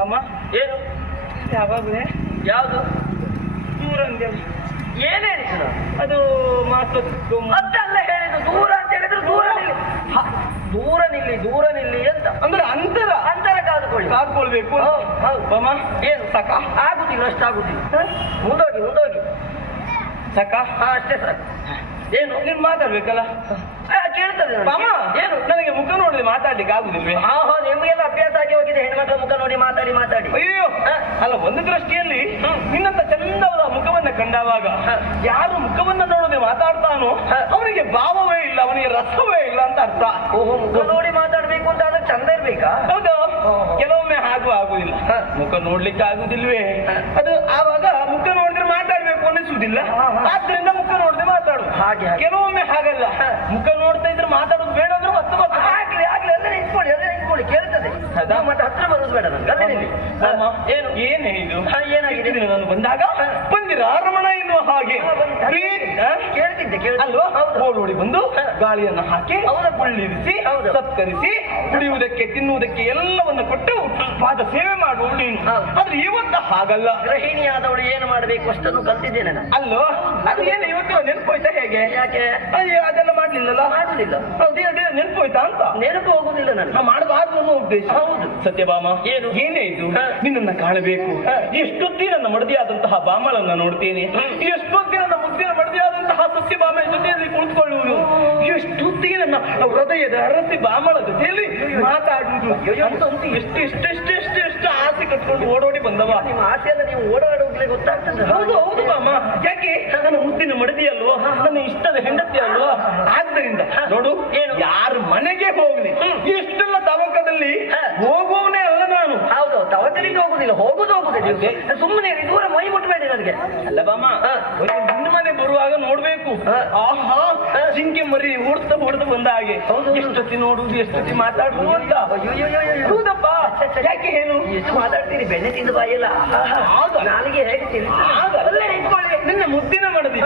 ಅಮ್ಮ ಏನು ಯಾವಾಗಲೇ ಯಾವುದು ದೂರ ಅಂತೇಳಿ ಏನ್ ಹೇಳಿದ್ರು ಅದು ಮಾತೊತ್ತು ಅದೆಲ್ಲ ಹೇಳಿದ್ದು ದೂರ ಅಂತ ಹೇಳಿದ್ರು ದೂರ ನಿಲ್ಲಿ ಅಂತ ಅಂದ್ರೆ ಅಂತರ ಕಾದುಕೊಳ್ಳಿ ಕಾದ್ಕೊಳ್ಬೇಕು. ಹೌದು ಅಮ್ಮ ಏನು ಸಾಕ ಆಗುದಿಲ್ಲ ಅಷ್ಟಾಗುದಿಲ್ಲ ಮುಂದೋಗಿ ಸಾಕ ಅಷ್ಟೇ ಸಾಕು. ಏನು ನೀನ್ ಮಾತಾಡ್ಬೇಕಲ್ಲ ಕೇಳ್ತದೆ ಅಮ್ಮ. ಏನು ನನಗೆ ಮುಖ ನೋಡಿದ್ರೆ ಮಾತಾಡ್ಲಿಕ್ಕೆ ಆಗುದಿಲ್ವೇ? ನಿಮಗೆಲ್ಲ ಅಭ್ಯಾಸ ಆಗಿ ಹೋಗಿದೆ ಹೆಣ್ಮಕ್ಳ ಮುಖ ನೋಡಿ ಮಾತಾಡಿ ಅಯ್ಯೋ ಅಲ್ಲ, ಒಂದು ದೃಷ್ಟಿಯಲ್ಲಿ ನಿನ್ನಂತ ಚಂದವಾದ ಮುಖವನ್ನ ಕಂಡಾಗ ಯಾರು ಮುಖವನ್ನ ನೋಡದೆ ಮಾತಾಡ್ತಾನೋ ಅವನಿಗೆ ಭಾವವೇ ಇಲ್ಲ, ಅವನಿಗೆ ರಸವೇ ಇಲ್ಲ ಅಂತ ಅರ್ಥ. ಓಹೋ, ಮುಖ ನೋಡಿ ಮಾತಾಡ್ಬೇಕು ಅಂತ ಆದ್ರೆ ಚಂದ ಇರ್ಬೇಕಾ? ಹೌದು, ಕೆಲವೊಮ್ಮೆ ಆಗುದಿಲ್ಲ. ಮುಖ ನೋಡ್ಲಿಕ್ಕೆ ಆಗುದಿಲ್ವೇ? ಅದು ಆವಾಗ ಮುಖ ನೋಡಿದ್ರೆ ಮಾತಾಡ್ಬೇಕು ಅನ್ನಿಸುವುದಿಲ್ಲ, ಆದ್ರಿಂದ ಮುಖ ನೋಡದೆ ಮಾತಾಡು. ಹಾಗೆ ಕೆಲವೊಮ್ಮೆ ಹಾಗಲ್ಲ, ಮುಖ ನೋಡ್ತಾ ಇದ್ರೆ ಮಾತಾಡೋದು ಬೇಡ ಅಂದ್ರೆ ಮತ್ತೆ ಆಗ್ಲಿ ಎಲ್ಲ ನಿಂತ್ಕೊಳ್ಳಿ ಕೇಳ್ತದೆ. ಮತ್ತೆ ಹತ್ರ ಬರೋದು ಬೇಡ ನನ್ಗೆ. ಏನು ಏನೇ ಇದು ಏನಾಗಿದೆ? ನಾನು ಬಂದಾಗ ಬಂದಿರ ರಮಣ ಎನ್ನುವ ಹಾಗೆ ಕೇಳ್ತಿದ್ದೆ ಅಲ್ವಾ? ಓಡೋಡಿ ಬಂದು ಗಾಳಿಯನ್ನು ಹಾಕಿ ಕುಳ್ಳಿರಿಸಿ ಸತ್ಕರಿಸಿ ಕುಡಿಯುವುದಕ್ಕೆ ತಿನ್ನುವುದಕ್ಕೆ ಎಲ್ಲವನ್ನ ಕೊಟ್ಟು ಪಾದ ಸೇವೆ ಮಾಡುವಳು ನೀನು. ಆದ್ರೆ ಇವತ್ತ ಹಾಗಲ್ಲ. ಗೃಹಿಣಿಯಾದವಳು ಏನು ಮಾಡಬೇಕು ಅಷ್ಟನ್ನು ಕಲ್ತಿದ್ದೇನೆ ನಾನು. ಅಲ್ಲೋ, ಅದು ಏನು ಇವತ್ತು ನೆನಪೋಯ್ತಾ ಹೇಗೆ? ಯಾಕೆ? ಅಯ್ಯೋ, ಅದೆಲ್ಲ ಮಾಡ್ಲಿಲ್ಲಲ್ಲ. ಮಾಡುದಿಲ್ಲ. ಅದೇ ನೆನಪೋಯ್ತಾ ಅಂತ. ನೆನಪು ಹೋಗುದಿಲ್ಲ ನನಗೆ. ಮಾಡಬಾರ್ದು ಅನ್ನೋ ಉದ್ದೇಶ. ಹೌದು. ಸತ್ಯಭಾಮ, ಏನೇ ಇದು? ನಿನ್ನನ್ನ ಕಾಣಬೇಕು. ಎಷ್ಟೊತ್ತಿ ನನ್ನ ಮಡದಿಯಾದಂತಹ ಬಾಮಳನ್ನ ನೋಡ್ತೇನೆ, ಎಷ್ಟೊತ್ತಿ ನನ್ನ ಮುದ್ದಿನ ಮಡದಿಯಾದಂತಹ ಸತ್ಯಭಾಮೆಯ ಜೊತೆಯಲ್ಲಿ ಕುಳಿತುಕೊಳ್ಳುವುದು, ಎಷ್ಟೊತ್ತಿಗೆ ನನ್ನ ಹೃದಯದ ಅರಸಿ ಬಾಮಳ ಜೊತೆಯಲ್ಲಿ ಮಾತಾಡುವುದು ಅಂತಂತೂ ಎಷ್ಟು ಆಸೆ ಕಟ್ಕೊಂಡು ಓಡೋಡಿ ಬಂದವ. ನಿಮ್ಮ ಆಸೆಯಲ್ಲ, ನೀವು ಓಡಾಡೋಗ್ಲೇ ಗೊತ್ತಾಗ್ತದೆ. ಹೌದು ಬಾಮ, ಯಾಕೆ? ನನ್ನ ಮುದ್ದಿನ ಮಡದಿ ಅಲ್ವೋ, ನನ್ನ ಇಷ್ಟದ ಹೆಂಡತಿ ಅಲ್ವೋ. ಆದ್ದರಿಂದ ನೋಡು, ಯಾರ ಮನೆಗೆ ಹೋಗ್ಲಿ, ಇಷ್ಟೆಲ್ಲ ತವಕದಲ್ಲಿ ಹೋಗುವವನೇ ಅಲ್ಲ ನಾನು. ಹೌದು, ತವಕಲಿಗೆ ಹೋಗುದಿಲ್ಲ, ಹೋಗುದಿಲ್ಲ. ಸುಮ್ಮನೆ ದೂರ ಮೈ ಮುಟ್ಟಬೇಡಿ ನನಗೆ. ಅಲ್ಲ ಬಾಮ, ನಿನ್ನ ಮನೆ ಬರುವಾಗ ನೋಡ್ಬೇಕು. ಆಹಾ, ಜಿಂಕೆ ಮರಿ ಹೊಡ್ದು ಬಂದ ಹಾಗೆ ಎಷ್ಟೊತ್ತಿ ನೋಡುವುದು, ಎಷ್ಟೊತ್ತಿ ಮಾತಾಡುವುದು ಅಂತ. ಹೌದಪ್ಪ, ಯಾಕೆ? ಏನು ಎಷ್ಟು ಮಾತಾಡ್ತೀನಿ, ಬೆಣ್ಣೆ ತಿಂದು ಬಾಯಿಲ್ಲ. ನಾಲಿಗೆ ಹೇಗೆ ನಿಂತ್ಕೊಳ್ಳಿ. ನಿನ್ನ ಮುದ್ದಿನ ಮಡದಿ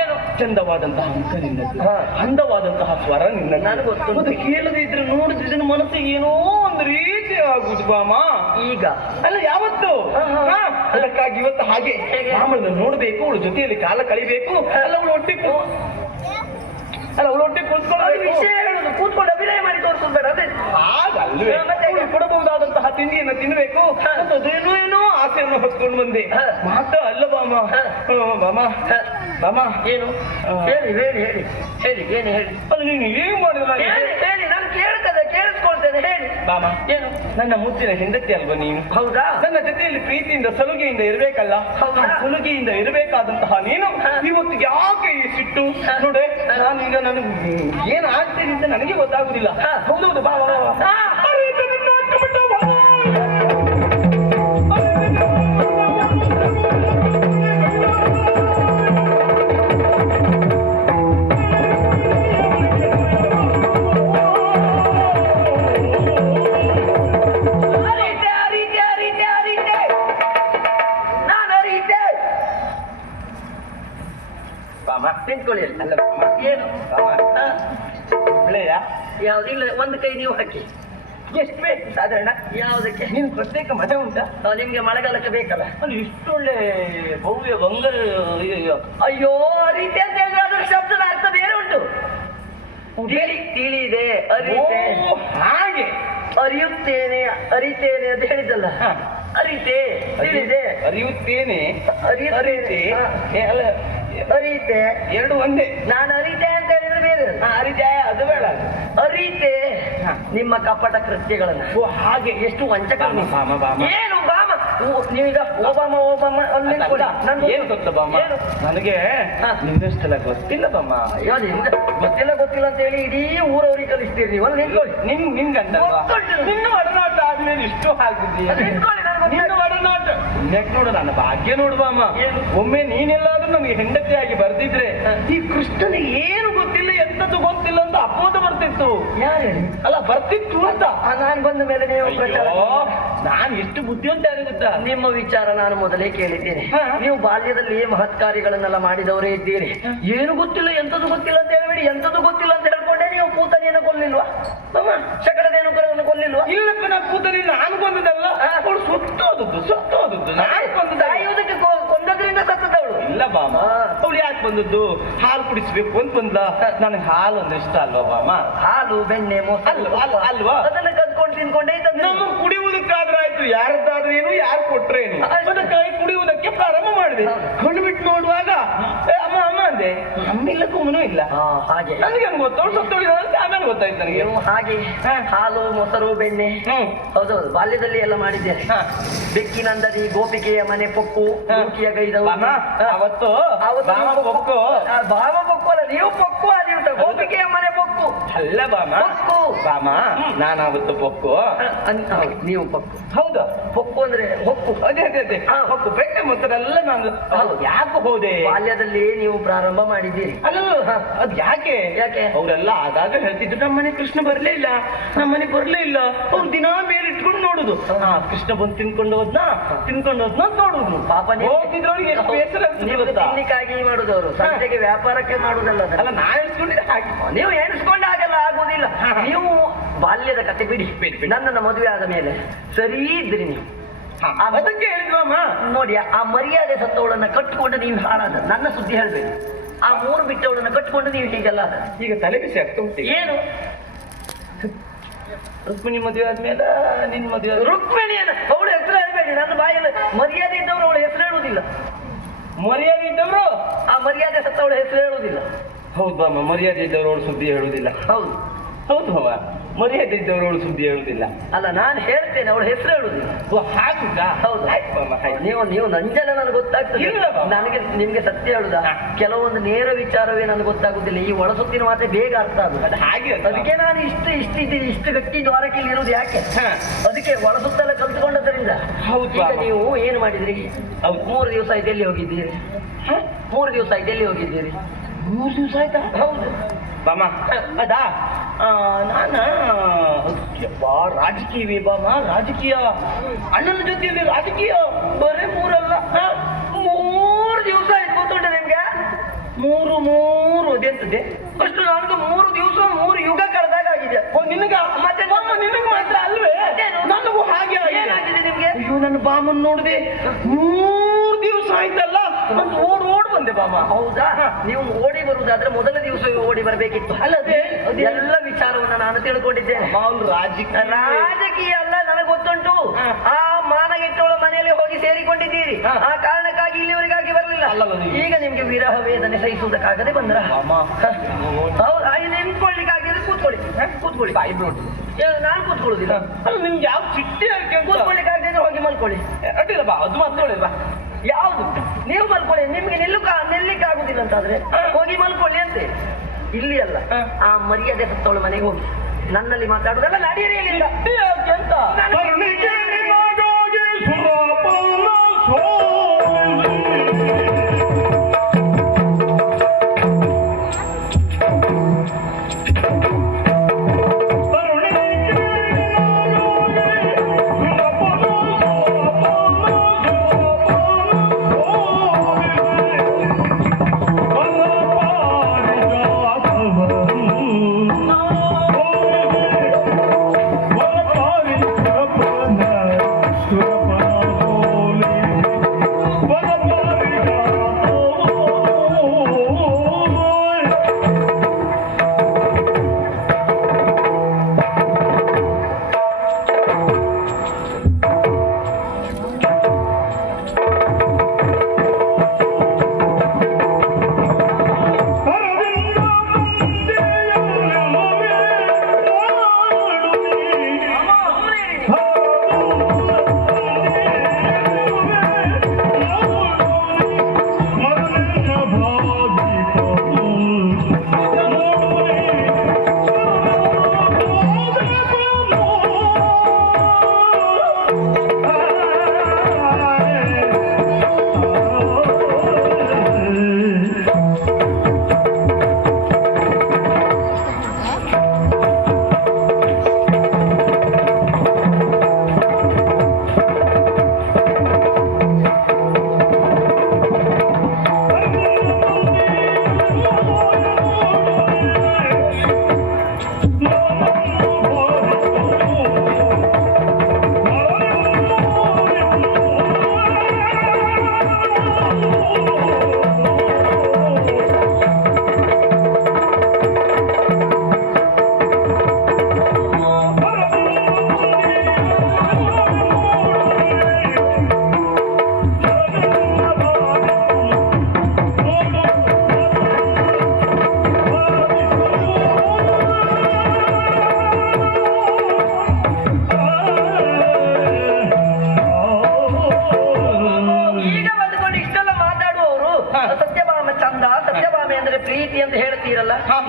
ಏನು ಚಂದವಾದಂತಹ ಮುಖ ನಿನ್ನದು, ಅಂದವಾದಂತಹ ಸ್ವರ ನಿನ್ನ. ನನಗೆ ಗೊತ್ತು. ಕೇಳದೆ ಇದ್ರೆ ನೋಡಿದ್ರೆ ಮನಸ್ಸಿಗೆ ಏನೋ ಒಂದು ರೀತಿ ಆಗುದು ಬಾಮ. ಈಗ ಅಲ್ಲ, ಯಾವತ್ತು? ಅದಕ್ಕಾಗಿ ಇವತ್ತು ಹಾಗೆ ರಾಮಳನ್ನ ನೋಡ್ಬೇಕು, ಅವಳ ಜೊತೆಯಲ್ಲಿ ಕಾಲ ಕಳಿಬೇಕು. ಅಲ್ಲ, ಅವಳು ಒಟ್ಟಿಗೆ ಕುಳಿತುಕೊಳ್ಳೋದು ವಿಷಯ ಹೇಳುದು, ಕೂತ್ಕೊಂಡು ಅಭಿನಯ ಮಾಡಿ ತೋರಿಸೋದು ಬೇಡ. ಅದೇ ಹಾಗಲ್ವೇ? ಕೊಡಬಹುದಾದಂತಹ ತಿಂಡಿಯನ್ನು ತಿನ್ಬೇಕು, ಏನೋ ಆಸೆಯನ್ನು ಹೊತ್ಕೊಂಡು ಬಂದೆ. ಮಾತ ಅಲ್ಲ ಬಾಮ. ಬಾಮ, ಏನು ಹೇಳಿ ಏನು ಹೇಳಿ. ಅದು ನೀನು ಏನ್ ಮಾಡಿದ? ಹೇಳಿ, ನಾನು ಕೇಳಿಸ್ಕೊಳ್ತೇನೆ. ಹೇಳಿ ಬಾಮ. ಏನು? ನನ್ನ ಮುದ್ದಿನ ಹೆಂಡತಿ ಅಲ್ವಾ ನೀನು? ಹೌದಾ? ನನ್ನ ಜೊತೆಯಲ್ಲಿ ಪ್ರೀತಿಯಿಂದ ಸಲುಗೆಯಿಂದ ಇರಬೇಕಲ್ಲ. ಸಲುಗೆಯಿಂದ ಇರಬೇಕಾದಂತಹ ನೀನು ಇವತ್ತು ಯಾಕೆ ಈ ಸಿಟ್ಟು? ನೋಡೆ, ನಾನೀಗ ನನಗೆ ಏನ್ ಆಗ್ತೇನೆ ಅಂತ ನನಗೆ ಗೊತ್ತಾಗುದಿಲ್ಲ. ಹೌದೌದು ಬಾ. ನಿಂತ್ಕೊಳ್ಳಿ. ಏನು ಯಾವ್ದಿಲ್ಲ, ಒಂದು ಕೈ ನೀವು ಹಾಕಿ. ಎಷ್ಟು ಬೇಕು ಸಾಧಾರಣ? ಯಾವುದಕ್ಕೆ? ನೀನು ಪ್ರತ್ಯೇಕ ಮನೆ ಉಂಟಾ? ನಿಮ್ಗೆ ಮಳೆಗಾಲಕ್ಕೆ ಬೇಕಲ್ಲ. ಅಲ್ಲಿ ಇಷ್ಟೊಳ್ಳೆ ಭವ್ಯ ಬಂಗಾರ. ಅಯ್ಯೋ, ರೀತಿ ಅಂತ ಹೇಳಿದ್ರೆ ಅದರ ಶಬ್ದದ ಅರ್ಥ ಬೇರೆ ಉಂಟು. ತಿಳಿದೆ, ಅರಿತೆ. ಹಾಗೆ ಅರಿಯುತ್ತೇನೆ, ಅರಿತೇನೆ ಅಂತ ಹೇಳಿದ್ದಲ್ಲ. ಅರಿತೆ, ತಿಳಿದೆ, ಅರಿಯುತ್ತೇನೆ, ಅರಿತೆ, ಅರಿತೆ ಎರಡು ಒಂದೇ. ನಾನು ಅರಿತೆ ಅಂತ ಹೇಳಿದ್ರೆ ಬೇರೆ. ಅರಿತೆ ಅದು ಬೇಡ. ಅರಿತೆ ನಿಮ್ಮ ಕಪಟ ಕೃತ್ಯಗಳನ್ನ. ಹಾಗೆ ಎಷ್ಟು ವಂಚಕ. ಏನು ಬಾಮ? ನೀವೀಗ ಓಬಾಮ ಏನು ಗೊತ್ತ ಬಾಮ? ನನಗೆ ನಿನ್ನಷ್ಟೆಲ್ಲ ಗೊತ್ತಿಲ್ಲ ಬಾಮ. ಗೊತ್ತಿಲ್ಲ ಅಂತ ಹೇಳಿ ಇಡೀ ಊರವ್ರಿಗೆ ಕಲಿಸ್ತೀರಿ ನೀವು. ನಿಂತ್ಕೊಳ್ಳಿ. ನಿನ್ ಗಂಡ ನಿನ್ನ ಒಡನಾಟ ಆದ್ಮೇಲೆ ಇಷ್ಟು ಆಗಿದ್ದೀಯ. ನಿನ್ನ ಒಡನಾಟ ನೋಡು, ನನ್ನ ಭಾಗ್ಯ ನೋಡು ಬಾಮ. ಒಮ್ಮೆ ನೀನೆಲ್ಲಾದ್ರೂ ನನಗೆ ಹೆಂಡತಿಯಾಗಿ ಬರ್ದಿದ್ರೆ ಈ ಕೃಷ್ಣನಿಗೆ ಏನು ಗೊತ್ತಿಲ್ಲ, ಎಂತದ್ದು ಗೊತ್ತಿಲ್ಲ ಅಂತ ಅಪೋದ ಬರ್ತಿತ್ತು. ಯಾರು? ಅಲ್ಲ, ಬರ್ತಿತ್ತು ಅಂತ. ನಾನು ಬಂದ ಮೇಲೆ ನೀವು ನಾನು ಎಷ್ಟು ಬುದ್ಧಿವಂತ ಗೊತ್ತಾ? ನಿಮ್ಮ ವಿಚಾರ ನಾನು ಮೊದಲೇ ಕೇಳಿದ್ದೇನೆ. ನೀವು ಬಾಲ್ಯದಲ್ಲಿ ಮಹತ್ಕಾರ್ಯಗಳನ್ನೆಲ್ಲ ಮಾಡಿದವರೇ ಇದ್ದೀರಿ. ಏನು ಗೊತ್ತಿಲ್ಲ, ಎಂತದ್ದು ಗೊತ್ತಿಲ್ಲ ಅಂತ ಹೇಳಬೇಡಿ. ಎಂತದ್ದು ಗೊತ್ತಿಲ್ಲ ಅಂತ ಹೇಳ್ಕೊಂಡೆ ನೀವು ಪೂತನಿಯನ್ನು ಕೊಲ್ಲಿಲ್ವಾ? ಮಾಮ ಶಕಡದೇನುಕರನ್ನು ಕೊಲ್ಲಿಲ್ವಾ? ಇಲ್ಲಪ್ಪ ನಾ ಕೂತಲ್ಲಿ ನಾನು ಕೊಂದದಲ್ಲ, ಅವಳು ಸುತ್ತೋದದ್ದು ನಾನು ಕೊಂದದ್ದು. ಸಾಯುವುದಕ್ಕೆ ಕೊಂದದ್ರಿಂದ ಸತ್ತದವಳು. ಇಲ್ಲ ಬಾಮ, ಅವಳು ಯಾಕೆ ಬಂದದ್ದು? ಹಾಲು ಕುಡಿಸ್ಬೇಕು ಅಂತ ಬಂದ್ಲ. ನನಗೆ ಹಾಲು ಅಂದ್ರೆ ಇಷ್ಟ ಅಲ್ವಾ ಬಾಮ? ಹಾಲು ಬೆಣ್ಣೆ ಮೊಸರು ಅಲ್ವಾ? ಅದನ್ನ ಕದ್ಕೊಂಡು ತಿನ್ಕೊಂಡೇ ಇದ್ದದ್ದು. ನಮ್ಮ ಕುಡಿಯುವುದಕ್ಕಾದ್ರೆ ಆಯ್ತು, ಯಾರದ್ದಾದ್ರೇನು, ಯಾರು ಕೊಟ್ರೇನು, ಅದಕ್ಕಾಗಿ ಕುಡಿಯುವುದಕ್ಕೆ ಪ್ರಾರಂಭ ಮಾಡಿದೆ. ಕಣ್ಣು ಬಿಟ್ಟು ನೋಡುವಾಗ ಅಮ್ಮ ಅಮ್ಮ ಅಂದೆ, ಅಮ್ಮಿಲ್ಲ ಕುಮ್ಮನೂ ಇಲ್ಲ. ಹಾಗೆ ನನಗೆ ಗೊತ್ತವಳು ಸತ್ತೋಳಿದಂತ ಆಮೇಲೆ ಗೊತ್ತಾಯ್ತು ನನಗೆ. ನೀವು ಹಾಗೆ ಹಾಲು ಮೊಸರು ಬೆಣ್ಣೆ ಹೌದೌದು ಬಾಲ್ಯದಲ್ಲಿ ಎಲ್ಲ ಮಾಡಿದ್ದೇನೆ. ಬೆಕ್ಕಿನಂದರಿ ಗೋಪಿಕೆಯ ಮನೆ ಪೊಕ್ಕು ಮೂಕಿಯ ಗೈದವ ಅವತ್ತು ಪೊಕ್ಕು ಭಾವ ಪೊಕ್ಕು ಅಲ್ಲ, ನೀವು ಪೊಕ್ಕು ಆಗಿರ್ತ ಗೋಪಿಕೆಯ ಮನೆ ಪೊಕ್ಕು ಅಲ್ಲ ಬಾಮ. ಪೊಕ್ಕು ಬಾಮ ನಾನು ಅವತ್ತು ಪೊಕ್ಕು. ನೀವು ಪೊಕ್ಕು. ಹೌದಾ? ಪೊಕ್ಕು ಅಂದ್ರೆ ಹೊಕ್ಕು. ಅದೇ ಅದೇ ಅದೇ ಹೊಕ್ಕು ಬೆಣ್ಣೆ ಮೊಸರೆಲ್ಲ ನಾನು ಯಾಕೆ ಹೋದೆ? ಬಾಲ್ಯದಲ್ಲಿ ನೀವು ಪ್ರಾರಂಭ ಮಾಡಿದ್ದೀರಿ. ಅಲ್ಲ ಅದ್ ಯಾಕೆ ಅವರೆಲ್ಲ ಆಗಾಗ ಹೇಳ್ತಿದ್ರು, ನಮ್ಮನೆ ಕೃಷ್ಣ ಬರ್ಲೇ ಇಲ್ಲ, ನಮ್ಮನೆ ಬರ್ಲೇ ಇಲ್ಲ. ಅವ್ರು ದಿನಾ ಮೇಲೆ ಇಟ್ಕೊಂಡು ನೋಡುದು, ಕೃಷ್ಣ ಬಂದು ತಿನ್ಕೊಂಡು ಹೋದ್ನ ನೋಡುದು. ಪಾಪ ಹೋಗ್ತಿದ್ರವ್ರಿಗೆ ಎಷ್ಟು ಬೇಸರ ತಿನ್ನಿಕ್ಕಾಗಿ ಮಾಡುದವರು, ಸಂತೆಗೆ ವ್ಯಾಪಾರಕ್ಕೆ ಮಾಡುದಲ್ಲ. ಅಲ್ಲ ನಾ ಎಣಿಸ್ಕೊಂಡಿದ್ದೆ ಹಾಗೆ. ನೀವು ಎಣಿಸ್ಕೊಂಡೆ ಹಾಗೆಲ್ಲ ಆಗುದಿಲ್ಲ. ನೀವು ಬಾಲ್ಯದ ಕತೆ ಬಿಡಿ. ನನ್ನನ್ನು ಮದುವೆ ಆದ ಮೇಲೆ ಸರಿ ಇದ್ರಿ ನೀವು. ಅದಕ್ಕೆ ಹೇಳಿದ್ವಮ್ಮ. ನೋಡಿ, ಆ ಮರ್ಯಾದೆ ಸತ್ತವಳನ್ನ ಕಟ್ಟಿಕೊಂಡು ನೀವು ಹಾಳಾದ. ನನ್ನ ಸುದ್ದಿ ಹೇಳ್ಬೇಕು. ಆ ಮೂರು ಬಿಟ್ಟವಳನ್ನ ಕಟ್ಟಿಕೊಂಡು ನೀವು ಹೀಗೆಲ್ಲ ಈಗ ತಲೆ ಬಿಸಿ ಆಗ್ತಾ ಉಂಟು. ಏನು ರುಕ್ಮಿಣಿ ಮದುವೆ ಆದ್ಮೇಲೆ ನಿನ್ ಮದುವೆ ರುಕ್ಮಿಣಿಯನ್ನ ಅವಳು ಹೆಸರು ಹೇಳ್ಬೇಡಿ. ನನ್ನ ಬಾಯಲ್ಲಿ ಮರ್ಯಾದೆ ಇದ್ದವರು ಅವಳ ಹೆಸರು ಹೇಳುವುದಿಲ್ಲ. ಮರ್ಯಾದೆ ಇದ್ದವರು ಆ ಮರ್ಯಾದೆ ಸತ್ತವಳ ಹೆಸರು ಹೇಳುವುದಿಲ್ಲ. ಹೌದು ಬಾಮ, ಮರ್ಯಾದೆ ಇದ್ದವರು ಅವಳು ಸುದ್ದಿ ಹೇಳುವುದಿಲ್ಲ. ಹೌದು ಹೌದು ಬಾಮ, ಮರ್ಯಾದೆ ಇದ್ದವರು ಅವಳು ಸುದ್ದಿ ಹೇಳುವುದಿಲ್ಲ. ಅಲ್ಲ, ನಾನು ಹೇಳ್ತೇನೆ, ಅವಳ ಹೆಸರು ಹೇಳುವುದಿಲ್ಲ. ಹಾಗುದಾ? ಹೌದು. ನೀವು ನಂಜನ ನನಗೆ ಗೊತ್ತಾಗ್ತದೆ. ನನಗೆ ನಿಮ್ಗೆ ಸತ್ಯ ಹೇಳುದಾ? ಕೆಲವೊಂದು ನೇರ ವಿಚಾರವೇ ನನಗೆ ಗೊತ್ತಾಗುದಿಲ್ಲ. ಈ ಒಳಸುತ್ತಿನ ಮಾತೆ ಬೇಗ ಅರ್ಥ ಆಗುದು. ಹಾಗೆ ಅದಕ್ಕೆ ನಾನು ಇಷ್ಟು ಗಟ್ಟಿ ದ್ವಾರಕ್ಕೆ ಇಲ್ಲಿ ಇರುವುದು ಯಾಕೆ? ಅದಕ್ಕೆ ಒಳಸುತ್ತೆಲ್ಲ ಕಲ್ತ್ಕೊಂಡದ್ರಿಂದ. ಈಗ ನೀವು ಏನು ಮಾಡಿದ್ರಿ? 3 ದಿವಸ ಆಯ್ತು ಎಲ್ಲಿ ಹೋಗಿದ್ದೀರಿ? 3 ದಿವಸ ಆಯ್ತು ಎಲ್ಲಿ ಹೋಗಿದ್ದೀರಿ? 3 ದಿವಸ ಆಯ್ತಾ? ಹೌದು ಬಾಮ. ಅದಾ ನಾನ ರಾಜಕೀಯವೇ ಬಾಮ, ರಾಜಕೀಯ ಅಣ್ಣನ ಜೊತೆಯಲ್ಲಿ ರಾಜಕೀಯ ಬರೇ 3 ಅಲ್ಲ 3 ದಿವಸ ಆಯ್ತು. ಗೊತ್ತುಂಟು ನಿಮ್ಗೆ? 3 ಅದೆಂತದೆ ಅಷ್ಟು ನನಗೆ 3 ದಿವಸ 3 ಯುಗ ಕಳೆದಾಗ ಆಗಿದೆ. ನಿನಗ ಮತ್ತೆ ನಿನಗೆ ಮಾತ್ರ ಅಲ್ವೇ? ನನಗೂ ಹಾಗೆ ಏನಾಗಿದೆ ನಿಮ್ಗೆ? ಅಯ್ಯೋ, ನನ್ನ ಬಾಮನ್ ನೋಡಿದೆ 3 ದಿವಸ ಆಯ್ತಲ್ಲ ಅಂತ ಓಡ್ ಬಂದೆ ಬಾಮ. ಹೌದಾ? ನೀವು ಓಡಿ ಬರುವುದಾದ್ರೆ ಮೊದಲ ದಿವಸ ಓಡಿ ಬರಬೇಕಿತ್ತು. ಅಲ್ಲದೆ ಎಲ್ಲ ವಿಚಾರವನ್ನ ನಾನು ತಿಳ್ಕೊಂಡಿದ್ದೇನೆ. ರಾಜಕೀಯ ಅಲ್ಲ, ನನಗೆ ಗೊತ್ತುಂಟು. ಆ ಮಾನಗೆಟ್ಟವಳ ಮನೆಯಲ್ಲಿ ಹೋಗಿ ಸೇರಿಕೊಂಡಿದ್ದೀರಿ. ಆ ಕಾರಣಕ್ಕಾಗಿ ಇಲ್ಲಿವರೆಗಾಗಿ ಬರಲಿಲ್ಲ. ಈಗ ನಿಮ್ಗೆ ವಿರಹ ವೇದನೆ ಸಹಿಸುವುದಕ್ಕಾಗದೆ ಬಂದ್ರ? ಹೌದು. ಹಾಗೆ ನಿಂತ್ಕೊಳ್ಳಿಕ್ಕಾಗಿದ್ರೆ ಕೂತ್ಕೊಳ್ಳಿ. ನಾನು ಕೂತ್ಕೊಳ್ಳುದಿಲ್ಲ. ಅಲ್ಲ, ನಿಮ್ಗೆ ಯಾವ ಚಿಟ್ಟೆ ಕೂತ್ಕೊಳ್ಳಿಕ್ಕಾಗದಿದ್ರೆ ಹೋಗಿ ಮಲ್ಕೊಳ್ಳಿ. ಅಡ್ಡಿಲ್ಲ ಬಾ, ಅದು ಮಾತ್ರ ಬಾ. ಯಾವುದು? ನೀವು ಮಲ್ಕೊಳ್ಳಿ. ನಿಮ್ಗೆ ನಿಲ್ಲಿಕ್ಕೆ ಆಗುದಿಲ್ಲ ಅಂತಾದ್ರೆ ಹೋಗಿ ಮಲ್ಕೊಳ್ಳಿ ಅಂತೆ. ಇಲ್ಲಿ ಅಲ್ಲ, ಆ ಮರ್ಯಾದೆ ಸತ್ತವಳ ಮನೆಗೆ ಹೋಗಿ ನನ್ನಲ್ಲಿ ಮಾತಾಡುದಲ್ಲ. ನಡೀರಿ ಅಂತ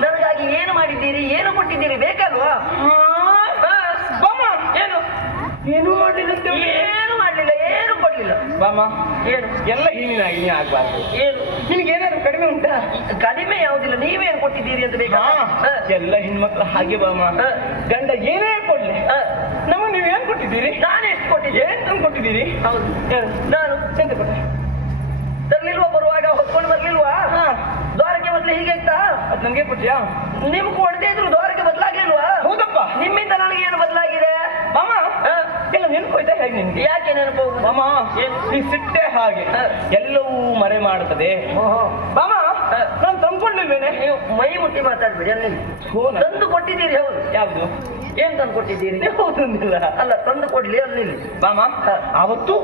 ನನಗಾಗಿ ಏನು ಮಾಡಿದ್ದೀರಿ, ಏನು ಕೊಟ್ಟಿದ್ದೀರಿ ಬೇಕಲ್ವಾ? ಬಾಮ ಏನು ಏನು ಮಾಡ್ಲಿಲ್ಲ ಏನು ಮಾಡ್ಲಿಲ್ಲ, ಏನು ಕೊಡ್ಲಿಲ್ಲ. ಬಾಮ ಏನು ಎಲ್ಲ ಹೀನಾಗಿ ನೀ ಆಗ್ಬಾರ್ದು. ಏನು ನಿಮ್ಗೆ ಏನಾದ್ರು ಕಡಿಮೆ ಉಂಟಾ? ಕಡಿಮೆ ಯಾವುದಿಲ್ಲ, ನೀವೇನು ಕೊಟ್ಟಿದ್ದೀರಿ ಅಂತ ಬೇಕಾ? ಎಲ್ಲ ಹೆಣ್ಮಕ್ಳು ಹಾಗೆ ಬಾಮ. ಗಂಡ ಏನೇ ಕೊಡ್ಲಿ ನಮಗೆ ನೀವು ಏನ್ ಕೊಟ್ಟಿದ್ದೀರಿ? ನಾನು ಎಷ್ಟು ಕೊಟ್ಟಿದ್ದೆ? ಏನ್ ತಂದು ಕೊಟ್ಟಿದ್ದೀರಿ? ಹೌದು, ಹೇಳು. ನಾನು ಎಂತ ಕೊಟ್ಟೆ? ತರ್ಲಿಲ್ವಾ? ಬರುವಾಗ ಹೊತ್ಕೊಂಡು ಬರ್ಲಿಲ್ವಾ? ದ್ವಾರಕ್ಕೆ ಬದಲು ಹೀಗೆ ಇತ್ತಾ? ಅದ್ ನಂಗೆ ಕೊಟ್ಟಿಯಾ? ನಿಮ್ಗೆ ಕೊಡದೇ ಇದ್ರು ದ್ವಾರಕ್ಕೆ ಬದಲಾಗಿಲ್ವಾ? ಹೌದಪ್ಪ. ನಿಮ್ಮಿಂದ ನನಗೆ ಏನು ಬದಲಾಗಿದೆ? ಮಾಮ ಎಲ್ಲ ನೆನಪೋಯ್ತಾ ಹೇಗೆ ನಿಮ್ಗೆ? ಯಾಕೆ ನೆನಪು? ಮಾಮ ಈ ಸಿಟ್ಟೆ ಹಾಗೆ ಎಲ್ಲವೂ ಮರೆ ಮಾಡುತ್ತದೆ. ಮಾಮ ನಾನು ತಂದ್ಕೊಳ್ಳಿಲ್ವೇನೆ? ನೀವು ಮೈ ಮುಟ್ಟಿ ಮಾತಾಡ್ಬೇಡಿ. ಅಲ್ಲಿ ತಂದು ಕೊಟ್ಟಿದ್ದೀರಿ. ಹೌದು. ಯಾವುದು? ಏನ್ ತಂದು ಕೊಟ್ಟಿದ್ದೀರಿ? ಹೌದಂದಿಲ್ಲ. ಅಲ್ಲ, ತಂದು ಕೊಡ್ಲಿ ಅಲ್ಲಿ. ಮಾಮ ಅವತ್ತು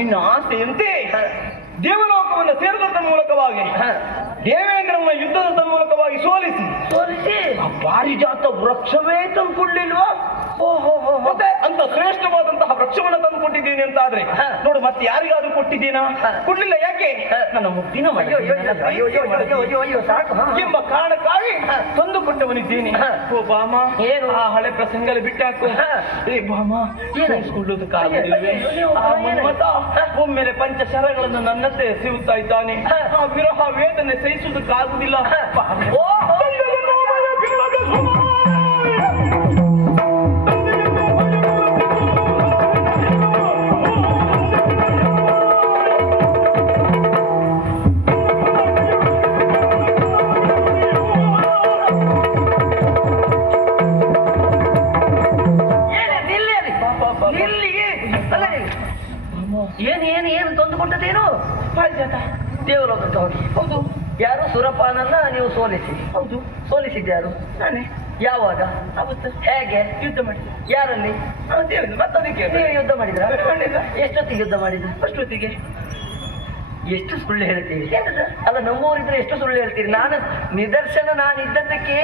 ನಿನ್ನ ಆಸೆಯಂತೆ ದೇವಲೋಕವನ್ನು ಸೇರಿದ ಮೂಲಕವಾಗಿ ದೇವೇಂದ್ರನ ಯುದ್ಧದ ಮೂಲಕವಾಗಿ ಸೋಲಿಸಿ ಆ ಪಾರಿಜಾತ ವೃಕ್ಷವೇ ತಂದುಕೊಳ್ಳಿಲ್ವಾ? ಮತ್ತೆ ಅಂತ ಶ್ರೇಷ್ಠವಾದಂತಹ ವೃಕ್ಷವನ್ನು ತಂದುಕೊಟ್ಟಿದ್ದೀನಿ ಅಂತ ಆದ್ರೆ ನೋಡು, ಮತ್ತೆ ಯಾರಿಗಾದ್ರೂ ಕೊಟ್ಟಿದ್ದೀನಾ? ಕೊಡ್ಲಿಲ್ಲ. ಯಾಕೆ? ನನ್ನ ಮುಕ್ತಿನ ಸಾಕು ಎಂಬ ಕಾರಣಕ್ಕಾಗಿ ತಂದುಕೊಟ್ಟವನಿದ್ದೀನಿ. ಓ ಬಾಮ, ಏನು ಆ ಹಳೆ ಪ್ರಸಂಗದಲ್ಲಿ ಬಿಟ್ಟಾಕು. ಏ ಬಾಮ, ಏನಿಸ್ಕೊಳ್ಳುವುದಕ್ಕಾಗಲಿಲ್ವೇ? ಆ ಮನ್ಮಥ ಒಮ್ಮೆಲೆ ಪಂಚಶರಗಳನ್ನು ನನ್ನತ್ತೆ ಎಸೆಯುತ್ತಾ ಇದ್ದಾನೆ. ಆ ವಿರಹ ವೇದನೆ ಸಹಿಸುವುದಕ್ಕಾಗುವುದಿಲ್ಲ. ಏನು ತಂದು ಕೊಟ್ಟದೇನು? ಪಾರಿಜಾತ ದೇವಲೋಕಕ್ಕೆ ಹೋಗಿ. ಹೌದು. ಯಾರು? ಸುರಪಾನನ್ನ ನೀವು ಸೋಲಿಸಿ. ಹೌದು. ಸೋಲಿಸಿದ್ಯಾರು? ನಾನೇ. ಯಾವಾಗ? ಅವತ್ತು. ಹೇಗೆ? ಯುದ್ಧ ಮಾಡಿ. ಯಾರಲ್ಲಿ? ಮತ್ತದಕ್ಕೆ ನೀವು ಯುದ್ಧ ಮಾಡಿದ್ರ? ಎಷ್ಟೊತ್ತಿಗೆ ಯುದ್ಧ ಮಾಡಿದ್ರ? ಅಷ್ಟೊತ್ತಿಗೆ. ಎಷ್ಟು ಸುಳ್ಳು ಹೇಳ್ತೀರಿ? ಅಲ್ಲ, ನಮ್ಮೂರಿದ್ರೆ ಎಷ್ಟು ಸುಳ್ಳು ಹೇಳ್ತೀರಿ? ನಾನು ನಿದರ್ಶನ, ನಾನು ಇದ್ದದ್ದಕ್ಕೆ,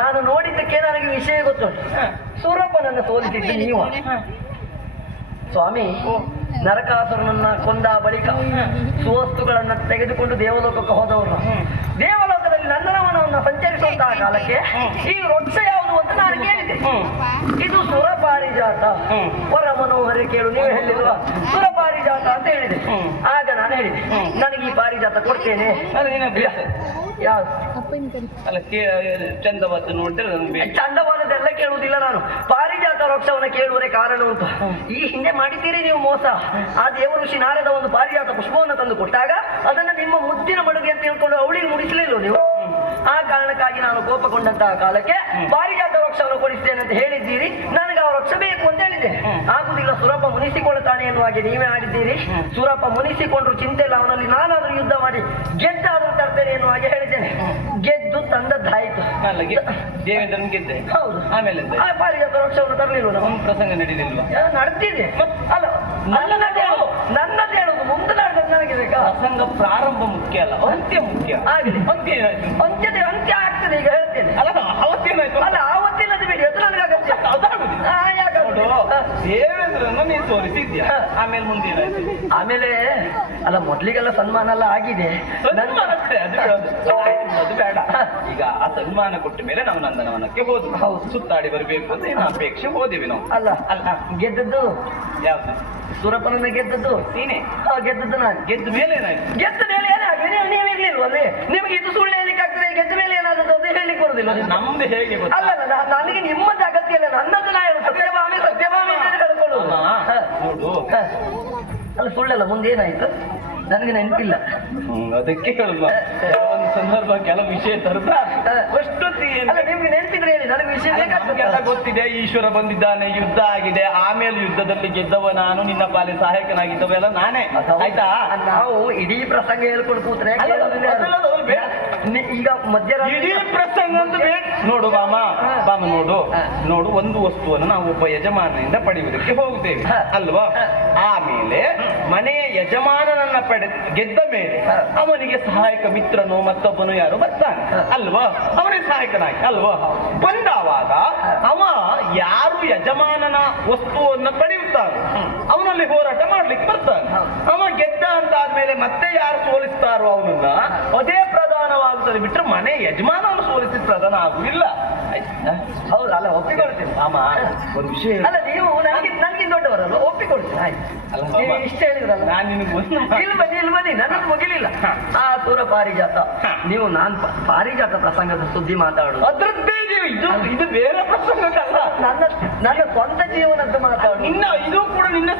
ನಾನು ನೋಡಿದ್ದಕ್ಕೆ ನನಗೆ ವಿಷಯ ಗೊತ್ತುಂಟು. ಸುರಪನನ್ನ ಸೋಲಿಸಿದ್ದು ನೀವು. ಸ್ವಾಮಿ ನರಕಾಸುರನನ್ನ ಕೊಂದ ಬಳಿಕ ಸುವಸ್ತುಗಳನ್ನ ತೆಗೆದುಕೊಂಡು ದೇವಲೋಕಕ್ಕೆ ಹೋದವರು. ದೇವಲೋಕದಲ್ಲಿ ನಂದನವನವನ್ನ ಸಂಚರಿಸುವಂತಹ ಕಾಲಕ್ಕೆ ಈ ವೃಕ್ಷ ಯಾವುದು ಅಂತ ನಾನು ಕೇಳಿದೆ. ಇದು ಸುರಪಾರಿಜಾತ. ವರ ಮನೋಹರಿ ಕೇಳು, ನೀವು ಹೇಳಿಲ್ವಾ? ಸುರಪಾರಿಜಾತ ಅಂತ ಹೇಳಿದೆ. ಆಗ ನಾನು ಹೇಳಿದೆ, ನನಗೆ ಈ ಪಾರಿಜಾತ ಕೊಡ್ತೇನೆ. ಯಾವ್ದು? ಅಲ್ಲ, ಚಂದವಾದ ನೋಡಿದ್ರೆ ಚಂದವಾದದೆಲ್ಲ ಕೇಳುವುದಿಲ್ಲ ನಾನು. ಪಾರಿಜಾತ ವೃಕ್ಷವನ್ನ ಕೇಳುವರೆ ಕಾರಣ ಉಂಟು. ಈ ಹಿಂದೆ ಮಾಡಿದ್ದೀರಿ ನೀವು ಮೋಸ. ಆ ದೇವ ಋಷಿ ನಾರದ ಒಂದು ಪಾರಿಜಾತ ಪುಷ್ಪವನ್ನು ತಂದು ಕೊಟ್ಟಾಗ ಅದನ್ನ ನಿಮ್ಮ ಮುದ್ದಿನ ಮಡುಗೆ ಅಂತ ಹೇಳ್ಕೊಂಡು ಅವಳಿಗೆ ಮುಡಿಸಲಿಲ್ಲ ನೀವು. ಆ ಕಾರಣಕ್ಕಾಗಿ ನಾನು ಕೋಪಗೊಂಡಂತಹ ಕಾಲಕ್ಕೆ ಪಾರಿಜಾತ ವೃಕ್ಷವನ್ನು ಕೊಡಿಸ್ತೇನೆ ಅಂತ ಹೇಳಿದ್ದೀರಿ. ನನಗೆ ಆ ವೃಕ್ಷ ಬೇಕು ಅಂತ ಹೇಳಿದ್ದೆ. ಆಗುದಿಲ್ಲ, ಸುರಪ ಮುನಿಸಿಕೊಳ್ಳುತ್ತಾನೆ ಎನ್ನುವ ಹಾಗೆ ನೀವೇ ಆಡಿದ್ದೀರಿ. ಸುರಪ ಮುನಿಸಿಕೊಂಡ್ರು ಚಿಂತೆ ಇಲ್ಲ, ಅವನಲ್ಲಿ ನಾನಾದ್ರೂ ಯುದ್ಧ ಮಾಡಿ ಗೆದ್ದಾದ್ರೂ ತರ್ತೇನೆ ಎನ್ನುವ ಹಾಗೆ ಹೇಳಿದ್ದೇನೆ. ಗೆದ್ದು ತಂದದ್ದಾಯ್ತು. ದೇವೇಂದ್ರನ್ ಗೆದ್ದೆ. ಹೌದು. ಆಮೇಲೆ ಆ ಪಾರಿಜಾತ ವೃಕ್ಷವನ್ನು ತರಲಿಲ್ಲ. ಒಂದು ಪ್ರಸಂಗ ನಡೀಲಿಲ್ವಾ? ನಡೆದಿದೆ. ಅಲ್ಲ, ನನ್ನದು ಹೇಳುದು ಮುಂದೆ ನಡೆದದ್ದು ನನಗೆ ಬೇಕಾ? ಪ್ರಸಂಗ ಪ್ರಾರಂಭ ಮುಖ್ಯ ಅಲ್ಲ, ಅಂತ್ಯ ಮುಖ್ಯ. ಆಗಲಿ. ಅಂತ್ಯ ಏನಾಯ್ತು? ಅಂತ್ಯ ಆಗ್ತದೆ ಈಗ ಹೇಳ್ತೇನೆ. ಅಲ್ಲ, ಅವತ್ತೇನಾಯ್ತು? ಅಲ್ಲ, ಆವತ್ತಿನದು ಬಿಡಿ, ಅದು ನನಗೆ ಅಗತ್ಯ. ದೇವೇಂದ್ರನ್ನು ನೀನು ಸೋಲಿಸಿದ್ಯಾ, ಆಮೇಲೆ ಮುಂದೇನಾಯ್ತು? ಆಮೇಲೆ ಅಲ್ಲ, ಮೊದ್ಲಿಗೆಲ್ಲ ಸನ್ಮಾನ ಎಲ್ಲ ಆಗಿದೆ. ಸನ್ಮಾನ ಅದು ಬೇಡ. ಈಗ ಆ ಸನ್ಮಾನ ಕೊಟ್ಟ ಮೇಲೆ ನಾವು ನಂದನವನಕ್ಕೆ ಹೋದ್ವಿ. ಹೌದು, ಸುತ್ತಾಡಿ ಬರಬೇಕು ಅಂತ ಏನು ಅಪೇಕ್ಷೆ ಹೋದೇವಿ ನಾವು. ಅಲ್ಲ ಗೆದ್ದದ್ದು ಯಾವ್ದು? ಸುರಪನನ್ನ ಗೆದ್ದದ್ದು ನೀನೆ. ಗೆದ್ದದ್ದು ನಾನು. ಗೆದ್ದ ಮೇಲೆ ಏನಾಯ್ತು? ಗೆದ್ದ ಮೇಲೆ ಏನಾಗ್ಲಿ? ನೀವು ಇರ್ಲಿಲ್ವ ಅಲ್ಲಿ? ನಿಮ್ಗೆ ಇದು ಸುಳ್ಳು ಹೇಳಿಕ್ಕೆ ಆಗ್ತದೆ. ಗೆದ್ದ ಮೇಲೆ ಏನಾದದ್ದು ಅಂತ ಹೇಳಿಕ್ ಬರುದಿಲ್ಲ. ನಮ್ದು ಹೇಗೆ? ಅಲ್ಲ, ನನಗೆ ನಿಮ್ಮದು ಅಗತ್ಯ ಇಲ್ಲ. ನನ್ನದು ನಾ ಹೇಳು, ಸತ್ಯಭಾಮಿ ಅಂತ ಹೇಳ್ಕೊಳ್ಳೋದು. ನೋಡು, ಅಲ್ಲ ಸುಳ್ಳೆಲ್ಲ. ಮುಂದೇನಾಯ್ತು ನನಗೆ ನೆನಪಿಲ್ಲ. ಅದಕ್ಕೆ ಹೇಳುವ ಒಂದು ಸಂದರ್ಭ ಕೆಲವು ವಿಷಯ ತರುತ್ತ ಅಷ್ಟೊತ್ತಿಗೆ ನಿಮ್ಗೆ ನೆನಪಿದ್ರೆ ಹೇಳಿ, ನನಗೆ ವಿಷಯ ನಮಗೆಲ್ಲ ಗೊತ್ತಿದೆ. ಈಶ್ವರ ಬಂದಿದ್ದಾನೆ, ಯುದ್ಧ ಆಗಿದೆ, ಆಮೇಲೆ ಯುದ್ಧದಲ್ಲಿ ಗೆದ್ದವ ನಾನು, ನಿನ್ನ ಪಾಲಿ ಸಹಾಯಕನಾಗಿದ್ದವ ಎಲ್ಲ ನಾನೇ. ಆಯ್ತಾ? ನಾವು ಇಡೀ ಪ್ರಸಂಗ ಹೇಳ್ಕೊಂಡು ಕೂತ್ರೆ ಈಗ ಮಧ್ಯರಾತ್ರಿ ಇಡೀ ಪ್ರಸಂಗ ಅಂತ ನೋಡು ಬಾಮ, ನೋಡು ಒಂದು ವಸ್ತುವನ್ನು ನಾವು ಒಬ್ಬ ಯಜಮಾನನಿಂದ ಪಡೆಯುವುದಕ್ಕೆ ಹೋಗುತ್ತೇವೆ ಅಲ್ವಾ? ಆಮೇಲೆ ಮನೆಯ ಯಜಮಾನನನ್ನ ಗೆದ್ದ ಮೇಲೆ ಅವನಿಗೆ ಸಹಾಯಕ ಮಿತ್ರನು ಮತ್ತೊಬ್ಬನು ಯಾರು ಬರ್ತಾನೆ ಅಲ್ವಾ? ಅವನಿಗೆ ಸಹಾಯಕನಾಗಿ ಅಲ್ವಾ? ಬಂದಾವಾಗ ಅವ ಯಾರು ಯಜಮಾನನ ವಸ್ತುವನ್ನು ಪಡೆಯುತ್ತಾನೆ ಅವನಲ್ಲಿ ಹೋರಾಟ ಮಾಡ್ಲಿಕ್ಕೆ ಬರ್ತಾನೆ. ಅವ ಗೆದ್ದ ಅಂತ ಆದ್ಮೇಲೆ ಮತ್ತೆ ಯಾರು ಸೋಲಿಸ್ತಾರೋ ಅವನನ್ನ ಅದೇ ಪ್ರಧಾನವಾದ ಆಗ್ತದೆ ಬಿಟ್ರೆ ಮನೆ ಯಜಮಾನವನ್ನು ಸೋಲಿಸಿದ್ರೆ ಅದನ್ನ ಆಗುದಿಲ್ಲ. ಆಯ್ತಾ? ಹೌದು, ಅಲ್ಲ ಒಪ್ಪಿಕೊಳ್ತೇನೆ. ಮಾಮ ಒಂದು ವಿಷಯ ಅಲ್ಲ ನೀವು ನನ್ಗಿಂತ ದೊಡ್ಡವರಲ್ಲ, ಒಪ್ಪಿಕೊಳ್ತೇನೆ. ಆಯ್ತು, ಅಲ್ಲ ನೀವು ಮಾಮ, ಇಷ್ಟ ಹೇಳಿದ್ರಲ್ಲ. ನಾನು ನಿನಗೆ ಒಂದು ಇಲ್ಲಿ ಬನ್ನಿ ನನ್ನದು ಮುಗಿಲಿಲ್ಲ. ಆ ಸುರ ಪಾರಿಜಾತ, ನೀವು ನಾನ್ ಪಾರಿಜಾತ ಪ್ರಸಂಗದ ಸುದ್ದಿ ಮಾತಾಡುದು ಅದ್ರದ್ದೇ ಇದು ಬೇರೆ ಪ್ರಸಂಗಕ್ಕಲ್ಲ, ನನ್ನ ಸ್ವಂತ ಜೀವನದ್ದು ಮಾತಾಡುದು. ಇನ್ನ ಇದು ಕೂಡ ನಿನ್ನ